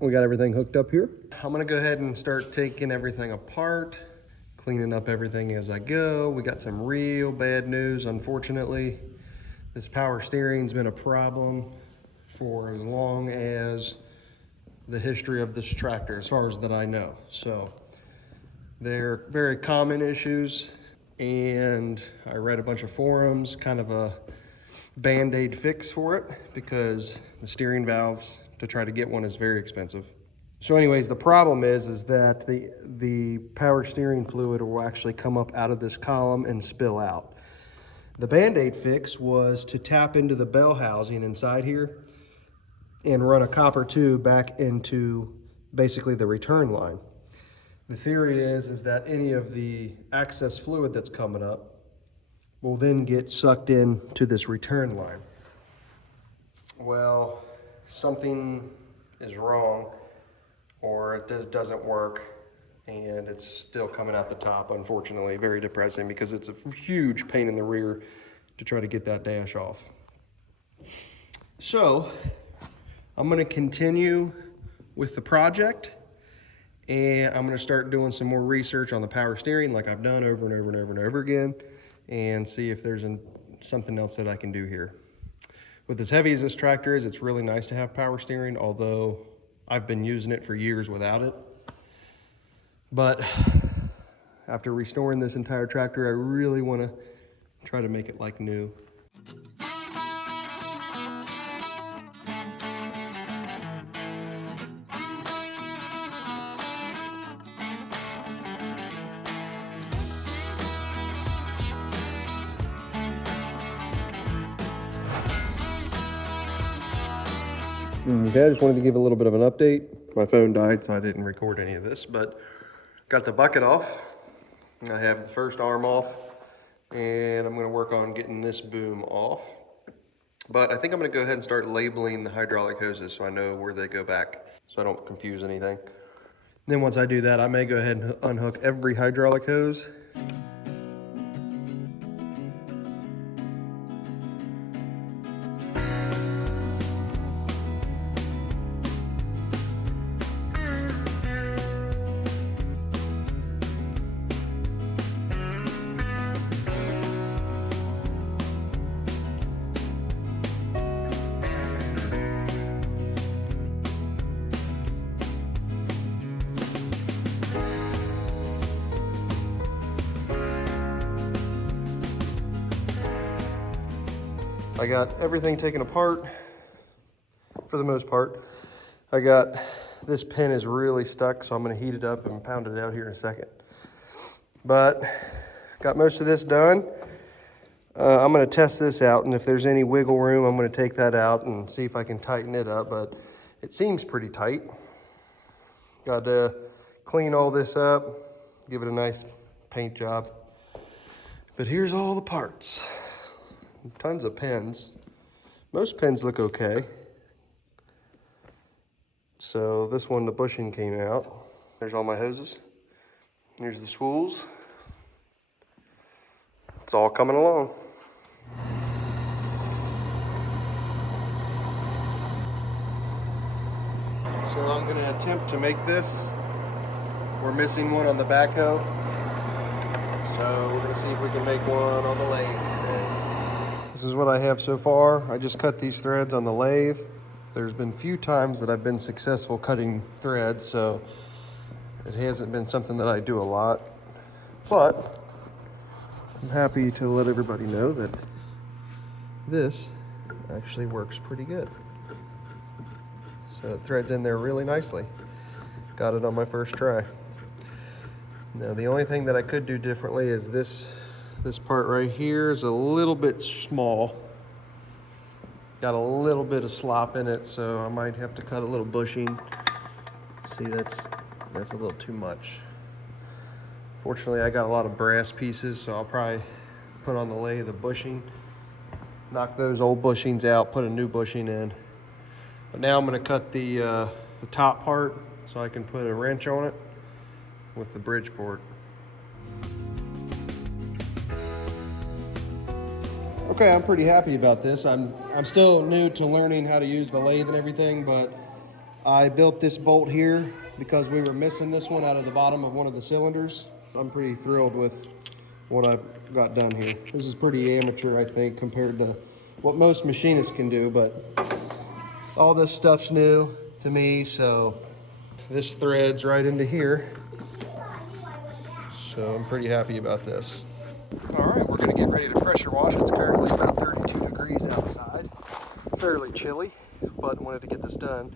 we got everything hooked up here. I'm gonna go ahead and start taking everything apart, cleaning up everything as I go. We got some real bad news, unfortunately. This power steering's been a problem for as long as the history of this tractor, as far as that I know. So they're very common issues, and I read a bunch of forums, kind of a Band-Aid fix for it, because the steering valves to try to get one is very expensive. So anyways, the problem is that the power steering fluid will actually come up out of this column and spill out. The Band-Aid fix was to tap into the bell housing inside here and run a copper tube back into basically the return line. The theory is that any of the excess fluid that's coming up will then get sucked in to this return line. Well, something is wrong, or it just doesn't work, and it's still coming out the top, unfortunately. Very depressing, because it's a huge pain in the rear to try to get that dash off. So I'm going to continue with the project, and I'm going to start doing some more research on the power steering, like I've done over and over and over and over again, and see if there's something else that I can do here. With as heavy as this tractor is, it's really nice to have power steering, although I've been using it for years without it. But after restoring this entire tractor, I really want to try to make it like new. Okay, I just wanted to give a little bit of an update. My phone died, so I didn't record any of this, but got the bucket off. I have the first arm off, and I'm going to work on getting this boom off. But I think I'm going to go ahead and start labeling the hydraulic hoses so I know where they go back, so I don't confuse anything. Then once I do that, I may go ahead and unhook every hydraulic hose. I got everything taken apart for the most part. I got this pin is really stuck, so I'm going to heat it up and pound it out here in a second. But got most of this done. I'm going to test this out, and if there's any wiggle room, I'm going to take that out and see if I can tighten it up, but it seems pretty tight. Got to clean all this up, give it a nice paint job. But here's all the parts. Tons of pins. Most pins look okay. So this one, the bushing came out. There's all my hoses. Here's the spools. It's all coming along. So I'm going to attempt to make this. We're missing one on the backhoe. So we're going to see if we can make one on the lathe today. This is what I have so far. I just cut these threads on the lathe. There's been few times that I've been successful cutting threads, so it hasn't been something that I do a lot. But I'm happy to let everybody know that this actually works pretty good. So it threads in there really nicely. Got it on my first try. Now the only thing that I could do differently is this part right here is a little bit small. Got a little bit of slop in it, so I might have to cut a little bushing. See, that's a little too much. Fortunately, I got a lot of brass pieces, so I'll probably put on the lathe a bushing, knock those old bushings out, put a new bushing in. But now I'm going to cut the top part so I can put a wrench on it with the Bridgeport. Okay, I'm pretty happy about this. I'm still new to learning how to use the lathe and everything, but I built this bolt here because we were missing this one out of the bottom of one of the cylinders. I'm pretty thrilled with what I've got done here. This is pretty amateur, I think, compared to what most machinists can do, but all this stuff's new to me, so this threads right into here. So I'm pretty happy about this. All right, we're gonna get ready to pressure wash. It's currently about 32 degrees outside. Fairly chilly, but wanted to get this done.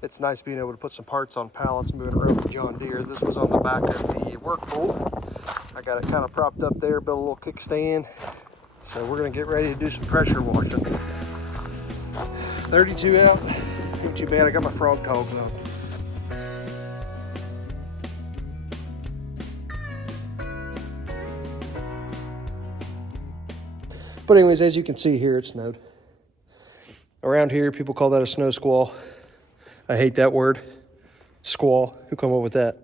It's nice being able to put some parts on pallets moving around with John Deere. This was on the back of the Workbull. I got it kind of propped up there, built a little kickstand. So we're gonna get ready to do some pressure washing. 32 out, ain't too bad. I got my frog togs on. But anyways, as you can see here, it snowed. Around here, people call that a snow squall. I hate that word, squall. Who come up with that?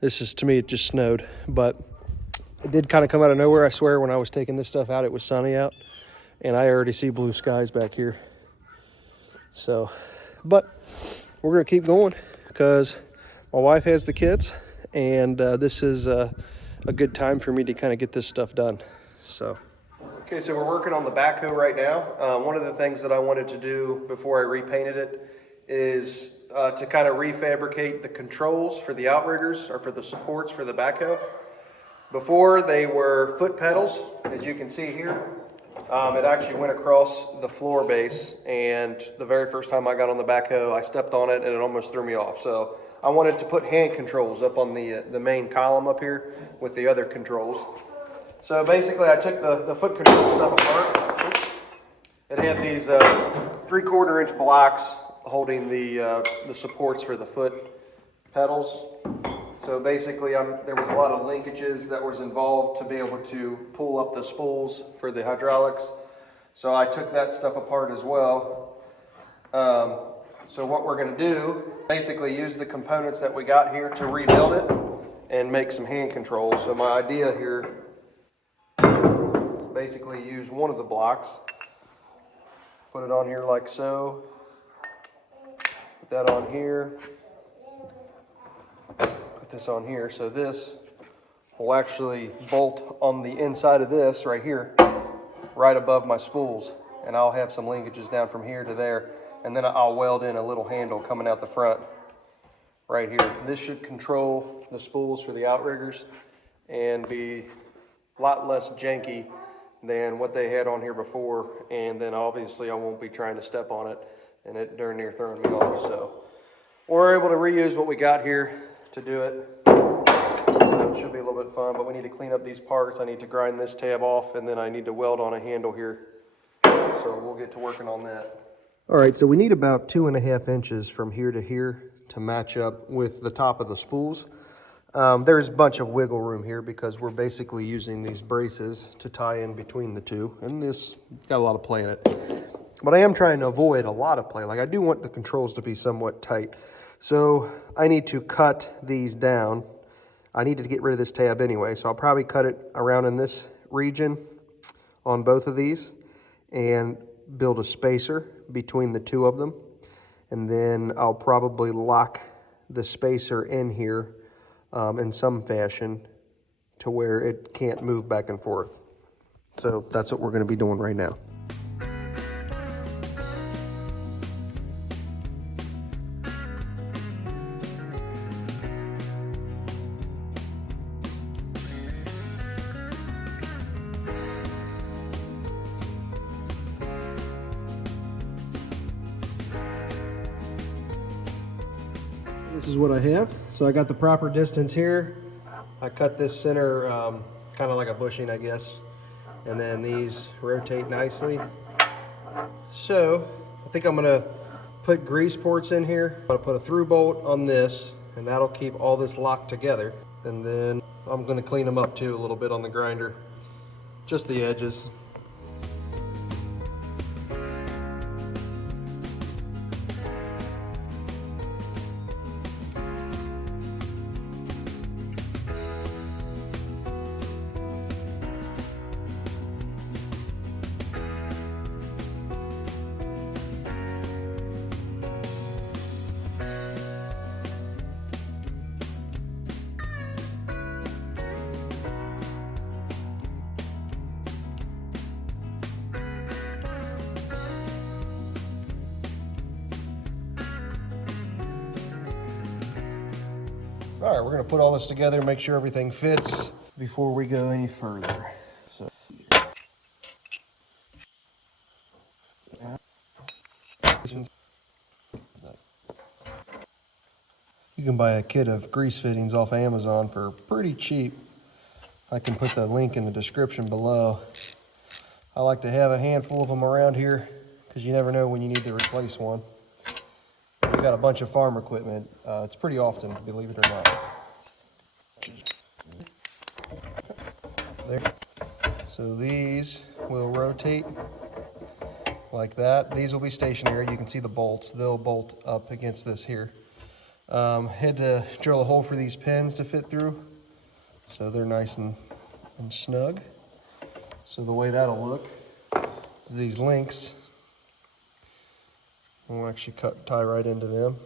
This is, to me, it just snowed. But it did kind of come out of nowhere. I swear, when I was taking this stuff out, it was sunny out. And I already see blue skies back here. So, but we're going to keep going because my wife has the kids. And this is a good time for me to kind of get this stuff done. So. Okay, so we're working on the backhoe right now. One of the things that I wanted to do before I repainted it is to kind of refabricate the controls for the outriggers or for the supports for the backhoe. Before they were foot pedals, as you can see here. It actually went across the floor base, and the very first time I got on the backhoe, I stepped on it and it almost threw me off. So I wanted to put hand controls up on the main column up here with the other controls. So basically I took the foot control stuff apart. Oops. It had these 3/4 inch blocks holding the supports for the foot pedals. So basically there was a lot of linkages that was involved to be able to pull up the spools for the hydraulics. So I took that stuff apart as well. So what we're going to do, basically use the components that we got here to rebuild it and make some hand controls. So my idea here, basically use one of the blocks, put it on here like so, put that on here, put this on here. So this will actually bolt on the inside of this right here, right above my spools. And I'll have some linkages down from here to there. And then I'll weld in a little handle coming out the front right here. This should control the spools for the outriggers and be a lot less janky than what they had on here before. And then obviously I won't be trying to step on it and it darn near throwing me off. So we're able to reuse what we got here to do it. So it should be a little bit fun, but we need to clean up these parts. I need to grind this tab off, and then I need to weld on a handle here. So we'll get to working on that. All right, so we need about 2.5 inches from here to here to match up with the top of the spools. There's a bunch of wiggle room here because we're basically using these braces to tie in between the two, and this got a lot of play in it. But I am trying to avoid a lot of play. Like, I do want the controls to be somewhat tight. So I need to cut these down. I need to get rid of this tab anyway, so I'll probably cut it around in this region on both of these and build a spacer between the two of them. And then I'll probably lock the spacer in here in some fashion to where it can't move back and forth. So that's what we're going to be doing right now. This is what I have. So I got the proper distance here. I cut this center kind of like a bushing, I guess. And then these rotate nicely. So I think I'm gonna put grease ports in here. I'm gonna put a through bolt on this, and that'll keep all this locked together. And then I'm gonna clean them up too a little bit on the grinder, just the edges. All right, we're gonna put all this together, make sure everything fits before we go any further. So. You can buy a kit of grease fittings off Amazon for pretty cheap. I can put the link in the description below. I like to have a handful of them around here because you never know when you need to replace one. We've got a bunch of farm equipment. It's pretty often, believe it or not. There. So these will rotate like that. These will be stationary. You can see the bolts. They'll bolt up against this here. Had to drill a hole for these pins to fit through, so they're nice and snug. So the way that'll look is these links will actually tie right into them,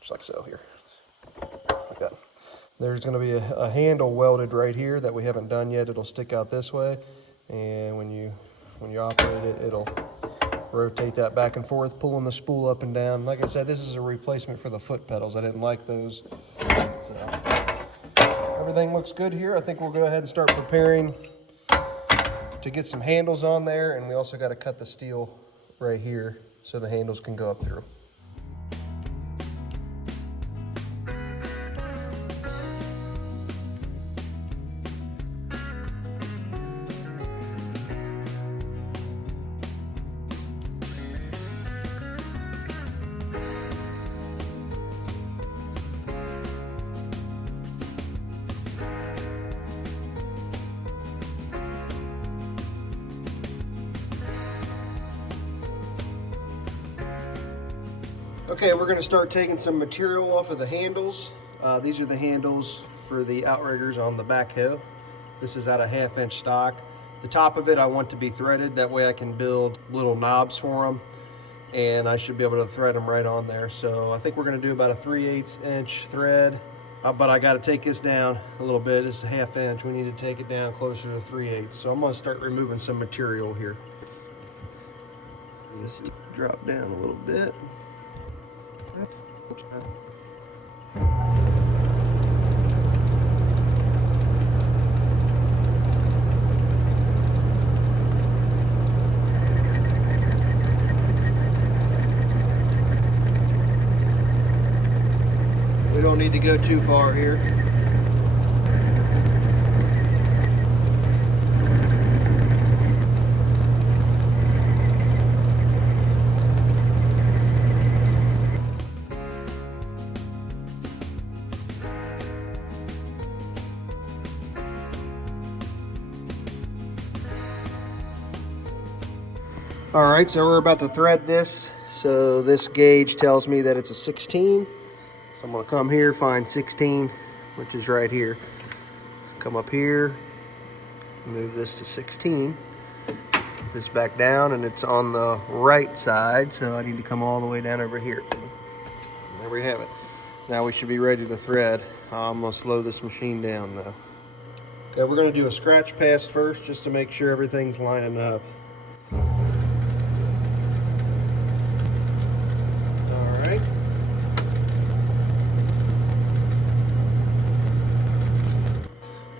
just like so here, like that. There's going to be a handle welded right here that we haven't done yet. It'll stick out this way, and when you operate it, it'll rotate that back and forth, pulling the spool up and down. Like I said, this is a replacement for the foot pedals. I didn't like those. So everything looks good here. I think we'll go ahead and start preparing to get some handles on there, and we also got to cut the steel right here so the handles can go up through. Okay, we're going to start taking some material off of the handles. These are the handles for the outriggers on the backhoe. This is out of 1/2-inch stock. The top of it I want to be threaded, that way I can build little knobs for them, and I should be able to thread them right on there. So I think we're going to do about a 3/8 inch thread, but I got to take this down a little bit. This is 1/2 inch. We need to take it down closer to 3/8. So I'm going to start removing some material here. Just drop down a little bit. We don't need to go too far here. All right, so we're about to thread this. So this gauge tells me that it's a 16. So I'm gonna come here, find 16, which is right here. Come up here, move this to 16. Put this back down, and it's on the right side, so I need to come all the way down over here. And there we have it. Now we should be ready to thread. I'm gonna slow this machine down though. Okay, we're gonna do a scratch pass first, just to make sure everything's lining up.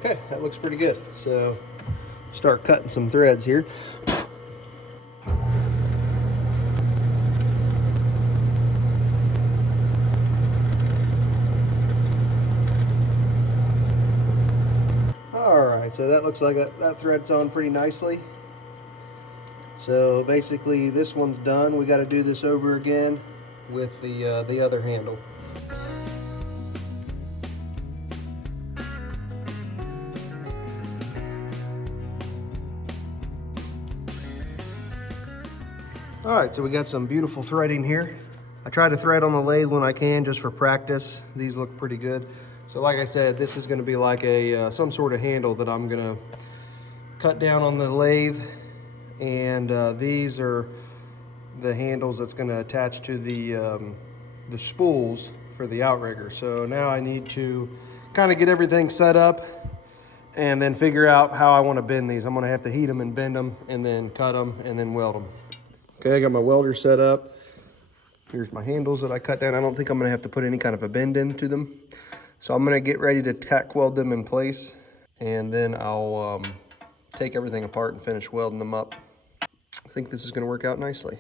Okay, that looks pretty good. So start cutting some threads here. All right, so that looks like that thread's on pretty nicely. So basically this one's done. We got to do this over again with the other handle. All right, so we got some beautiful threading here. I try to thread on the lathe when I can, just for practice. These look pretty good. So like I said, this is gonna be like a some sort of handle that I'm gonna cut down on the lathe. And these are the handles that's gonna attach to the spools for the outrigger. So now I need to kind of get everything set up and then figure out how I wanna bend these. I'm gonna have to heat them and bend them and then cut them and then weld them. Okay, I got my welder set up. Here's my handles that I cut down. I don't think I'm gonna have to put any kind of a bend into them. So I'm gonna get ready to tack weld them in place, and then I'll take everything apart and finish welding them up. I think this is gonna work out nicely.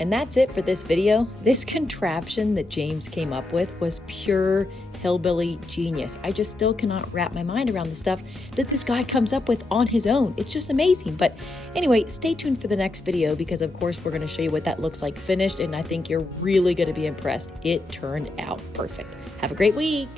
And that's it for this video. This contraption that James came up with was pure hillbilly genius. I just still cannot wrap my mind around the stuff that this guy comes up with on his own. It's just amazing. But anyway, stay tuned for the next video because of course we're going to show you what that looks like finished, and I think you're really going to be impressed. It turned out perfect. Have a great week.